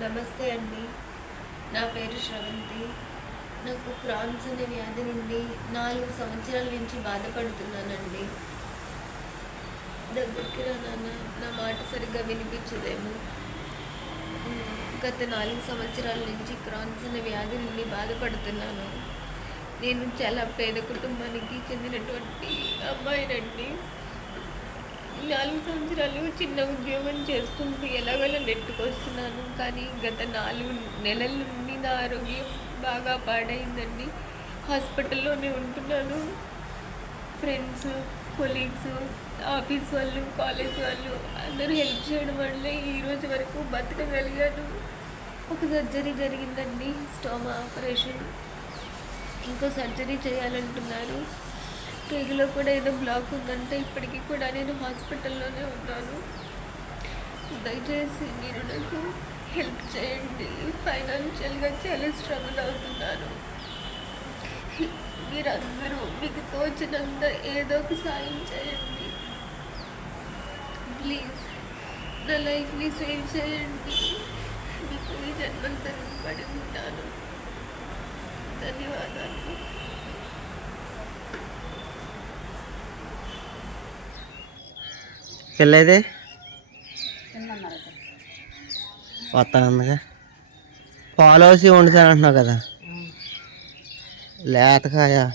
నమస్తే అండి. నా పేరు శ్రవంతి. నాకు క్రాన్స్ అనే వ్యాధి నుండి నాలుగు సంవత్సరాల నుంచి బాధపడుతున్నానండి. దగ్గరికి రా నాన్న నా మాట సరిగ్గా వినిపించదేమో గత నాలుగు సంవత్సరాల నుంచి క్రాన్స్ అనే వ్యాధి నుండి బాధపడుతున్నాను. నేను చాలా పేద కుటుంబానికి చెందినటువంటి అమ్మాయినండి. నాలుగు సంవత్సరాలు చిన్న ఉద్యోగం చేసుకుంటూ ఎలాగోలా నెట్టుకొస్తున్నాను. కానీ గత నాలుగు నెలల నుండి నా ఆరోగ్యం బాగా పాడైందండి. హాస్పిటల్లోనే ఉంటున్నాను. ఫ్రెండ్స్ కొలీగ్స్ ఆఫీస్ వాళ్ళు కాలేజ్ వాళ్ళు అందరూ హెల్ప్ చేయడం వల్లే ఈరోజు వరకు బతకగలిగాను. ఒక సర్జరీ జరిగిందండి స్టోమా ఆపరేషన్. ఇంకో సర్జరీ చేయాలంటున్నారు పేగులో కూడా ఏదో బ్లాక్ ఉందంటే ఇప్పటికీ కూడా నేను హాస్పిటల్లోనే ఉన్నాను. దయచేసి మీరు నాకు హెల్ప్ చేయండి. ఫైనాన్షియల్గా చాలా స్ట్రగుల్ అవుతున్నాను. మీరందరూ మీకు తోచినంత ఏదో ఒక సాయం చేయండి. ప్లీజ్ నా లైఫ్ని సేవ్ చేయండి. మీకు ఈ జన్మంతా పడి ఉంటాను. ధన్యవాదాలు. పిల్లది వస్తానందుగా పాలు వేసి వండుతాను అంటున్నావు కదా? లేతకాయ.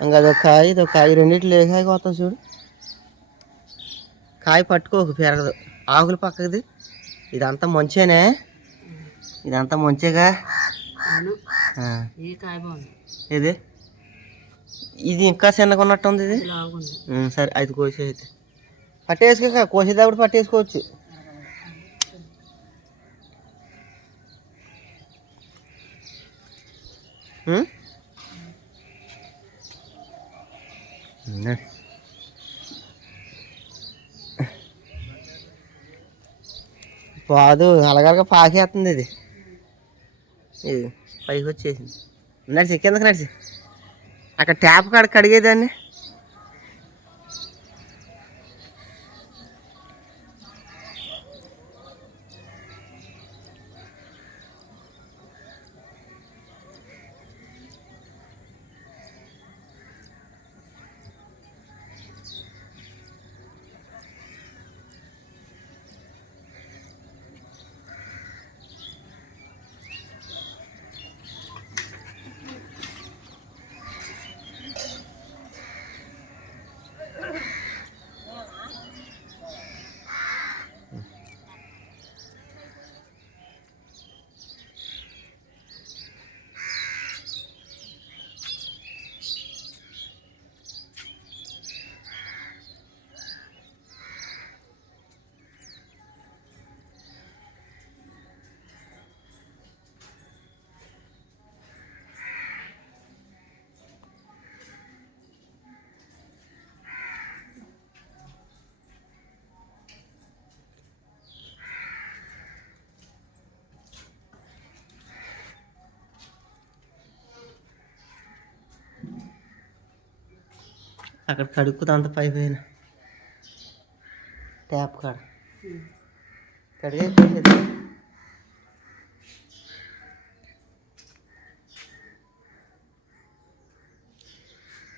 ఇంకా అదొక కాయ ఇదొక కాయ. రెండిట్లు ఏ కాయ చూడు. కాయ పట్టుకోకు పెరగదు. ఆకులు పక్కది. ఇదంతా మంచేనే. ఇదంతా మంచేగా. ఆ. ఏ కాయ బాగుంది? ఇది ఇది ఇంకా చిన్నగా ఉన్నట్టు ఉంది ఇది సరే అది కోసే అయితే. పట్టేసుకోక కోసేటప్పుడు పట్టేసుకోవచ్చు. పాదు అలగలగా పాకేస్తుంది ఇది. ఇది పైకి వచ్చేసింది నడిచి కిందకి నడిచి. అక్కడ ట్యాప్ కాడ కడిగేదాన్ని. అక్కడ కడుక్కుతా అంత పై పైన. ట్యాప్ కాడ. కడిగే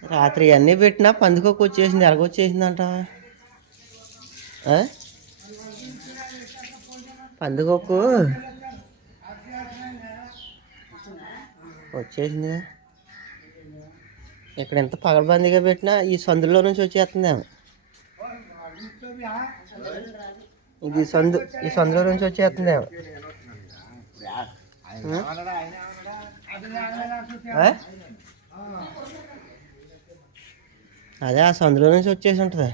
రాత్రి అన్నీ పెట్టినా పందుకోక వచ్చేసింది ఎలాగొచ్చేసిందంట పందుకొక్కు. వచ్చేసిందిగా. ఇక్కడ ఎంత పగడబందిగా పెట్టినా ఈ సందులో నుంచి వచ్చేస్తుందేమో. ఇది సందు ఈ సందులో నుంచి వచ్చేస్తుందేమో. అదే ఆ సందులో నుంచి వచ్చేసి ఉంటుంది.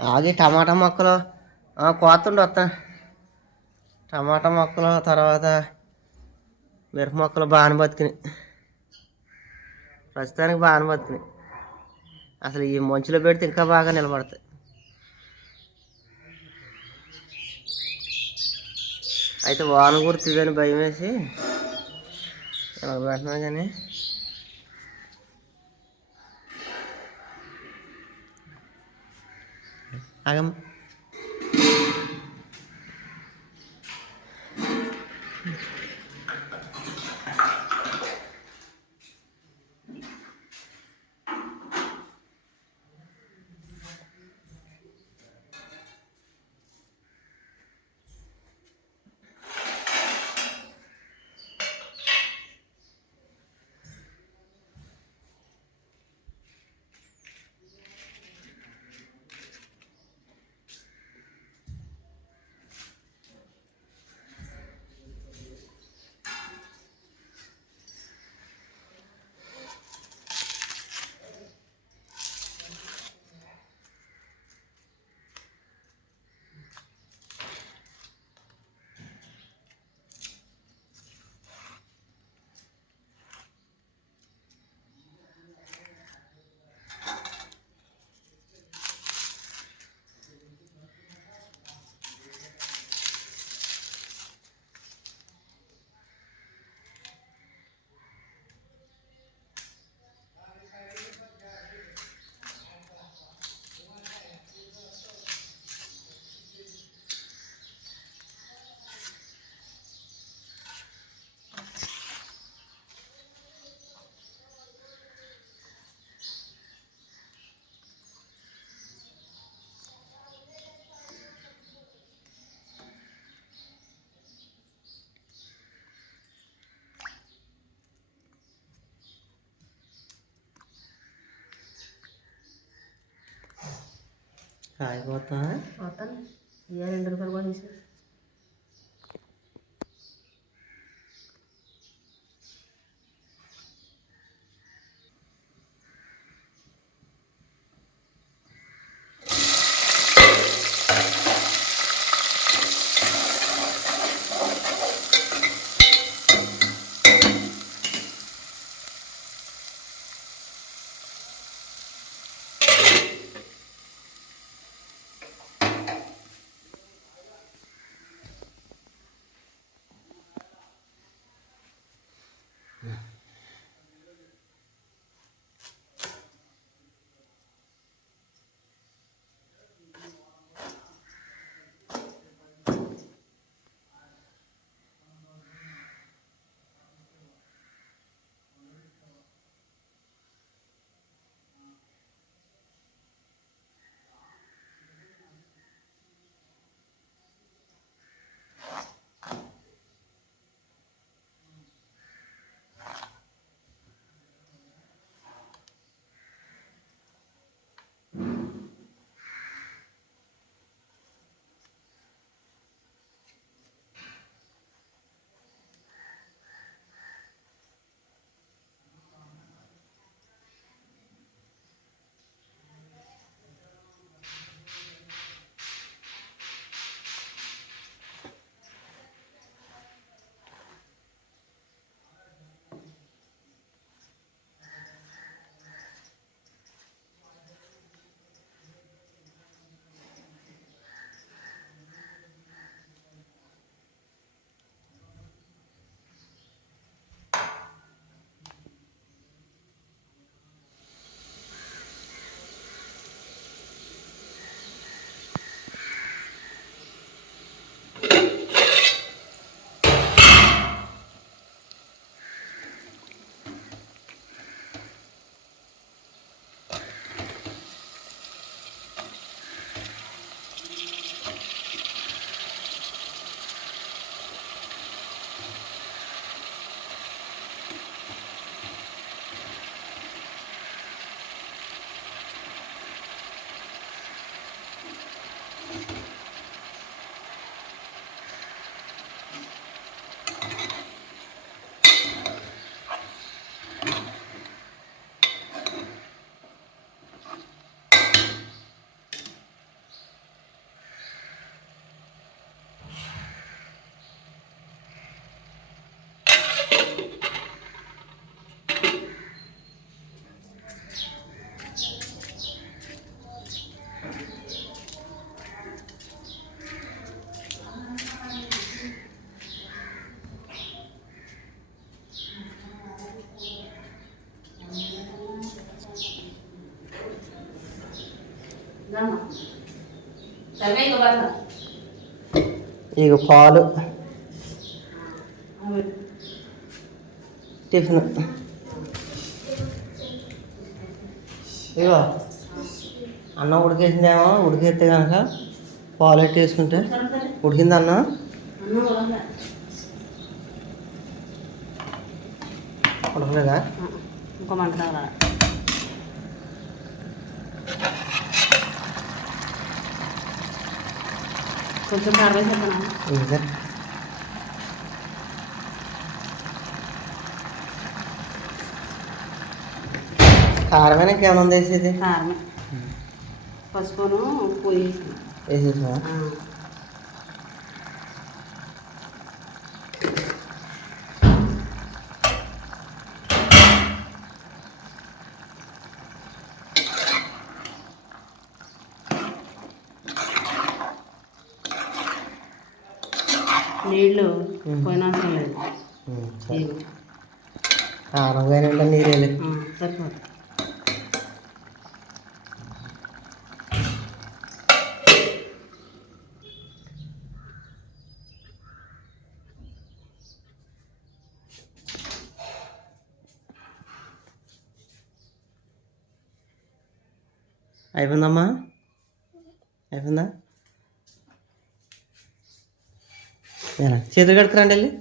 ఆగి టమాటా మొక్కలు ఆ, వస్తా టమాటా మొక్కలు తర్వాత మిరప మొక్కలు బాగానే బతికినాయి. ప్రస్తుతానికి బాగానే బతికినాయి. అసలు ఈ మంచులో పెడితే ఇంకా బాగా నిలబడతాయి. అయితే వాన గుర్తుందని భయం వేసి ఇలా పెడుతున్నాను కానీ అగం కాయపోతా పోతాను ఏ రెండు రూపాయలు కూడా తీసి ఇక పాలు. టిఫిన్. ఇగో అన్నం ఉడికేసిందేమో ఉడికేస్తే కనుక పాలు ఎట్టి వేసుకుంటే ఉడికింది అన్న ఉడకలేదా? ఇంకో మంట కొంచెం కారం చెప్పనా ఇంకా కారమైన ఉంది వేసేది కారమే. పసుపును ఉప్పు వేసిన వేసేసా నీళ్ళు ఉమ్. పోయినవసరం లేదు సరే ఇదిగో. కారం కానీ నీరేలే ఆ, సరిపోతుంది అయిపోయిందమ్మా అయిపోయిందా చేతులు కడుకురండి వెళ్ళి.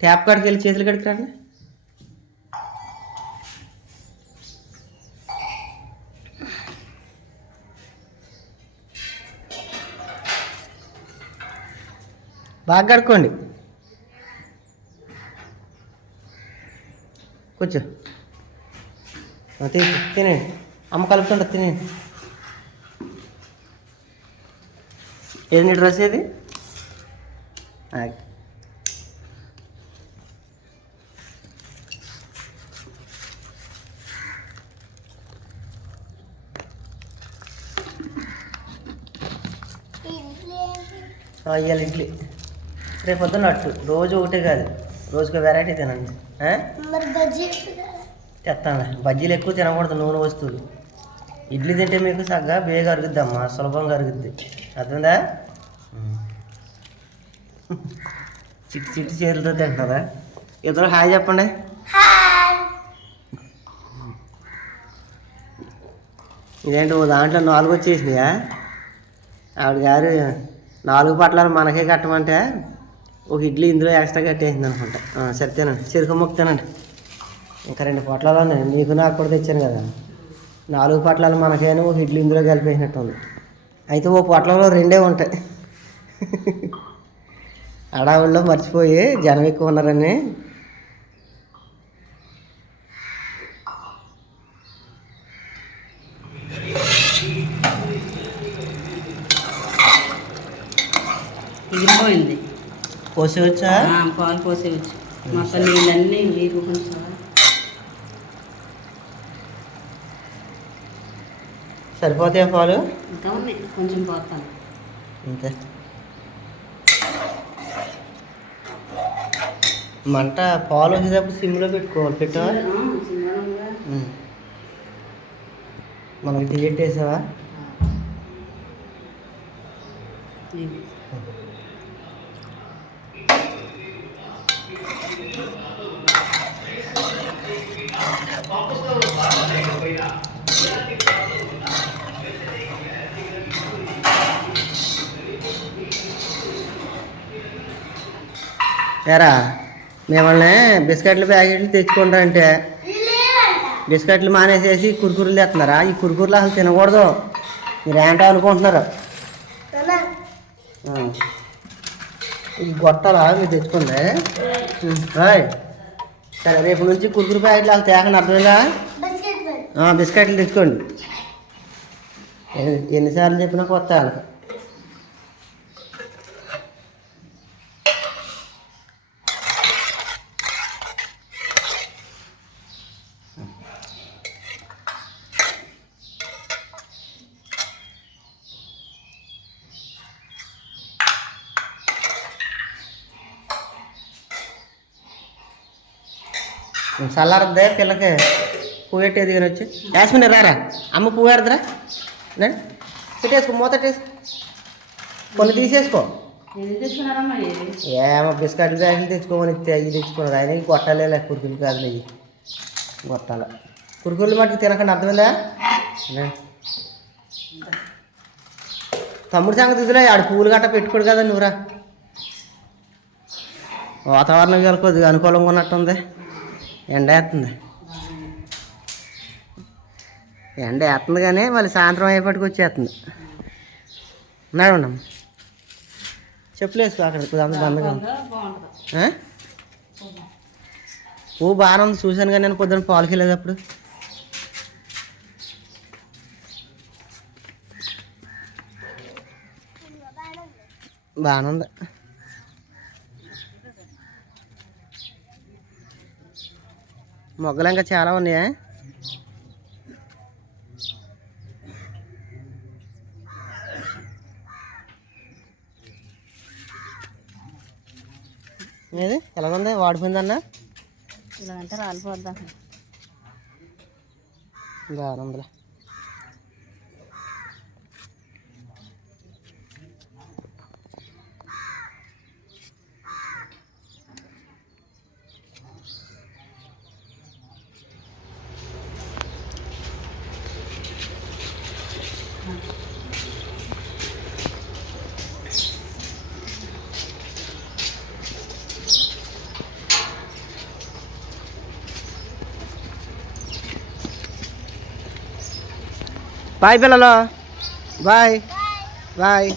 ట్యాప్ కాడికి వెళ్ళి చేతులు కడుకురండి బాగా కడుక్కోండి. కూర్చో. ఆ, తినండి. అమ్మ కలుపుతుంట తినండి. ఏది నీ డ్రెస్ ఏది? ఇవాళ ఇడ్లీ. రేపు పొద్దున్న అట్టు. రోజు ఒకటే కాదు. రోజుకు వెరైటీ తినండి? తెస్తాను బజ్జీలు ఎక్కువ తినకూడదు నూనె వస్తువులు. ఇడ్లీ తింటే మీకు సగ్గా బేగా అరుగుద్దమ్మా సులభంగా అరుగుద్ది. అర్థమైందా? చిట్టి చిట్టి చేతులతో తింటున్నారా ఇద్దరు హాయ్ చెప్పండి ఇదేంటి ఓ దాంట్లో నాలుగు వచ్చేసినాయా ఆవిడ గారు నాలుగు పట్లాలు మనకే కట్టమంటే ఒక ఇడ్లీ ఇందులో ఎక్స్ట్రా కట్టేసింది అనుకుంటా సరే తినండి చెరుకు ముక్క తినండి ఇంకా రెండు పొట్లాలు ఉన్నాయి మీకు నాకు కూడా తెచ్చాను కదా నాలుగు పొట్లాలు మనకేను ఒక ఇడ్లీ ఇందులో కలిపేసినట్టు ఉంది అయితే ఓ పొట్లలో రెండే ఉంటాయి అడావుల్లో మర్చిపోయి జనం ఎక్కువ ఉన్నారని. ఎగిరిపోయింది పోసేవచ్చా? ఆ, పాలు పోసేవచ్చు మొత్తం నీళ్ళన్నీ నీరు కొంచెం. సరిపోతాయా పాలు? ఇంకా ఉన్నాయి. కొంచెం పోతాను. అంతే మంట పాలు వచ్చేటప్పుడు సిమ్లో పెట్టుకోవాలి పెట్టవా? ఉమ్. మనకి టీ పెట్టేసావా ఎరా మిమ్మల్ని బిస్కెట్ల ప్యాకెట్లు తెచ్చుకుంటా అంటే బిస్కెట్లు మానేసేసి కురుకురులు తెస్తున్నారా? ఈ కురుకురులు అసలు తినకూడదు. మీరు ఏంటో అనుకుంటున్నారు. ఇది గొట్టాలా మీరు తెచ్చుకుంది రాయ్. సరే రేపు నుంచి కురుకురు ప్యాకెట్లు అసలు తేకండి అర్థమైందా? బిస్కెట్లు తెచ్చుకోండి. ఎన్ని- ఎన్నిసార్లు చెప్పినా కొత్త వాళ్ళకి. చల్లారద్దే పిల్లకి పువ్వు పెట్టేది కానీ వచ్చి. యాస్మిన్ రారా అమ్మ పువ్వు పెడదరా. పెట్టేసుకో మూత పెట్టేసి కొన్ని తీసేసుకో. ఏమో బిస్కెట్ బ్యాగులు తెచ్చుకోమని అవి తెచ్చుకున్నారు. ఆయన గొట్టాలే లే కురుకులు కాదు అవి గొట్టాల. కురుకులు మట్టుకు తినకండి అర్థమైందా. తమ్ముడు సంగతి ఇదిలే ఆడు పూలు గట్ట పెట్టుకోడు కదా నువ్వురా. వాతావరణం కొద్దిగా అనుకూలంగా ఉన్నట్టుంది. ఎండ వేస్తుంది. ఎండ వేస్తుంది కానీ మళ్ళీ సాయంత్రం అయ్యేపటికి వచ్చేస్తుంది. నడవండి చెప్పులు వేసుకో అక్కడ కొద్దిగా అంత బందగా ఉంది. పువ్వు బాగానే ఉంది చూశాను కానీ నేను పొద్దున్న పాలకి వెళ్ళేది అప్పుడు. బాగానే ఉంది. మొగ్గలు ఇంకా చాలా ఉన్నాయా? ఏది? ఎలాగుంది? వాడిపోయిందన్నా? ఇలా అంటే రాలిపోద్దా బాగానే బాయ్ పిల్లలు. బాయ్. బాయ్.